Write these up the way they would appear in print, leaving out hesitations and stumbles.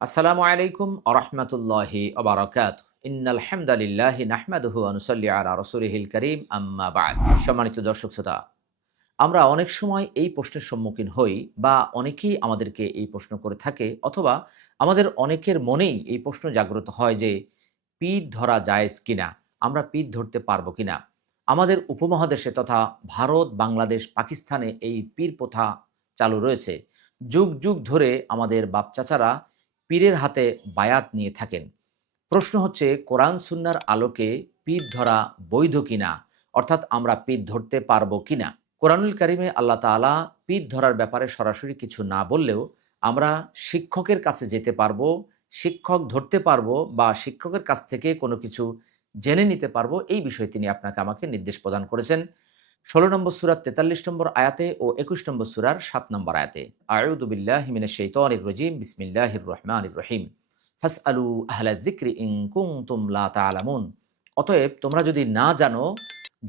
আসসালামু আলাইকুম আরহামতুল্লাহি ওবারাকাতুহু। ইন্নাল হামদালিল্লাহি নাহমাদুহু ওয়া নুসাল্লি আলা রাসূলিহিল কারীম আম্মা বা'দ। সম্মানিত দর্শক শ্রোতা, আমরা অনেক সময় এই প্রশ্নের সম্মুখীন হই বা অনেকেই আমাদেরকে এই প্রশ্ন করে থাকে, অথবা আমাদের অনেকের মনেই এই প্রশ্ন জাগ্রত হয় যে পীর ধরা জায়েজ কিনা, আমরা পীর ধরতে পারবো কিনা। আমাদের উপমহাদেশে তথা ভারত, বাংলাদেশ, পাকিস্তানে এই পীর প্রথা চালু রয়েছে। যুগ যুগ ধরে আমাদের বাপ চাচারা পীরের হাতে বায়াত নিয়ে থাকেন। প্রশ্ন হচ্ছে, কোরআন সুন্নাহর আলোকে পীর ধরা বৈধ কিনা, অর্থাৎ আমরা পীর ধরতে পারবো কিনা। কোরআনুল কারিমে আল্লাহ তাআলা পীর ধরার ব্যাপারে সরাসরি কিছু না বললেও আমরা শিক্ষকের কাছে যেতে পারবো, শিক্ষক ধরতে পারবো বা শিক্ষকের কাছ থেকে কোনো কিছু জেনে নিতে পারবো, এই বিষয়ে তিনি আপনাকে আমাকে নির্দেশ প্রদান করেছেন ১৬ নম্বর সূরার ৪৩ নম্বর আয়াতে ও ২১ নম্বর সূরার ৭ নম্বর আয়াতে। আউযু বিল্লাহি মিনাশ শাইতানির রাজিম। বিসমিল্লাহির রহমানির রহিম। ফাসআলু আহলা যিকরি ইন কুনতুম লা তা'লামুন। অতএব তোমরা যদি না জানো,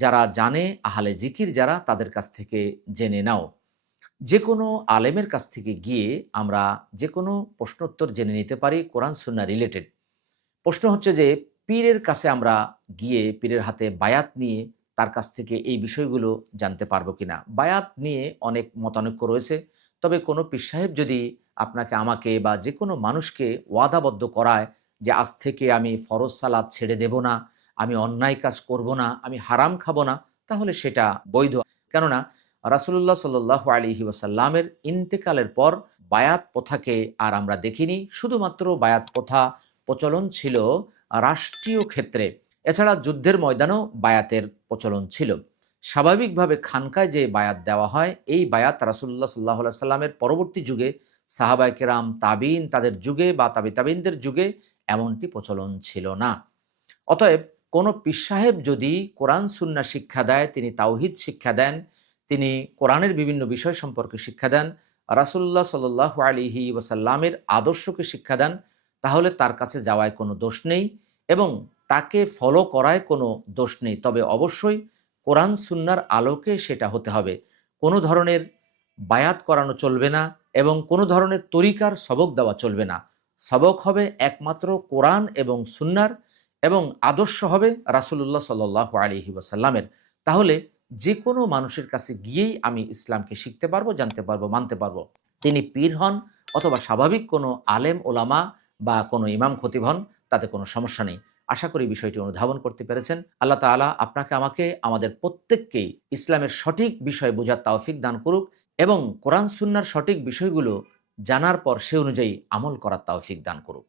যারা জানে, আহলে জিকির যারা, তাদের কাছ থেকে জেনে নাও। যে কোনো আলেমের কাছ থেকে গিয়ে আমরা যে কোনো প্রশ্নোত্তর জেনে নিতে পারি কোরআন সুন্নাহ রিলেটেড। প্রশ্ন হচ্ছে যে পীরের কাছে আমরা গিয়ে পীরের হাতে বায়াত নিয়ে তার কাছ থেকে এই বিষয়গুলো জানতে পারবো কিনা। বায়াত নিয়ে অনেক মতানৈক্য রয়েছে। তবে কোনো পীর সাহেব যদি আপনাকে, আমাকে বা যে কোনো মানুষকে ওয়াদাবদ্ধ করায় যে আজ থেকে আমি ফরজ সালাত ছেড়ে দেব না, আমি অন্যায় কাজ করব না, আমি হারাম খাবো না, তাহলে সেটা বৈধ। কেননা রাসূলুল্লাহ সাল্লাল্লাহু আলাইহি ওয়াসাল্লামের ইন্তেকালের পর বায়াত প্রথাকে আর আমরা দেখিনি। শুধুমাত্র বায়াত প্রথা প্রচলন ছিল রাষ্ট্রীয় ক্ষেত্রে। এছাড়া যুদ্ধের ময়দানেও বায়াতের প্রচলন ছিল। স্বাভাবিকভাবে খানকায় যে বায়াত দেওয়া হয়, এই বায়াত রাসূলুল্লাহ সাল্লাল্লাহু আলাইহি সাল্লামের পরবর্তী যুগে সাহাবায়ে কেরাম, তাবিঈন তাদের যুগে বা তাবিঈনদের যুগে এমনটি প্রচলন ছিল না। অতএব কোনো পীর সাহেব যদি কোরআন সুন্নাহ শিক্ষা দেয়, তিনি তাওহীদ শিক্ষা দেন, তিনি কোরআনের বিভিন্ন বিষয় সম্পর্কে শিক্ষা দেন, রাসূলুল্লাহ সাল্লাল্লাহু আলাইহি ওয়াসাল্লামের আদর্শকে শিক্ষা দেন, তাহলে তার কাছে যাওয়ায় কোনো দোষ নেই এবং তাকে ফলো করায় কোনো দোষ নেই। তবে অবশ্যই কোরআন সুন্নাহর আলোকে সেটা হতে হবে। কোনো ধরনের বায়াত করানো চলবে না এবং কোনো ধরনের তরিকার সবক দেওয়া চলবে না। সবক হবে একমাত্র কোরআন এবং সুন্নাহর, এবং আদর্শ হবে রাসূলুল্লাহ সাল্লাল্লাহু আলাইহি ওয়াসাল্লামের। তাহলে যে কোনো মানুষের কাছে গিয়েই আমি ইসলামকে শিখতে পারবো, জানতে পারবো, মানতে পারবো। তিনি পীর হন অথবা স্বাভাবিক কোনো আলেম ওলামা বা কোনো ইমাম খতিব হন, তাতে কোনো সমস্যা নেই। আশা করি বিষয়টি অনুধাবন করতে পেরেছেন। আল্লাহ তাআলা আপনাকে, আমাকে, আমাদের প্রত্যেককেই ইসলামের সঠিক বিষয় বোঝার তৌফিক দান করুক এবং কোরআন সুন্নাহর সঠিক বিষয়গুলো জানার পর সে অনুযায়ী আমল করার তৌফিক দান করুক।